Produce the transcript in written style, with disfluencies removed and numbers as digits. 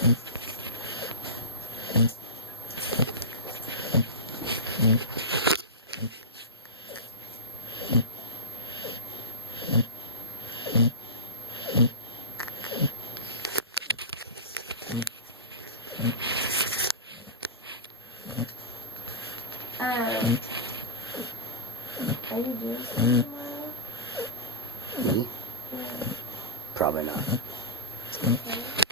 Are you doing something tomorrow? Me? Yeah. Probably not. Okay.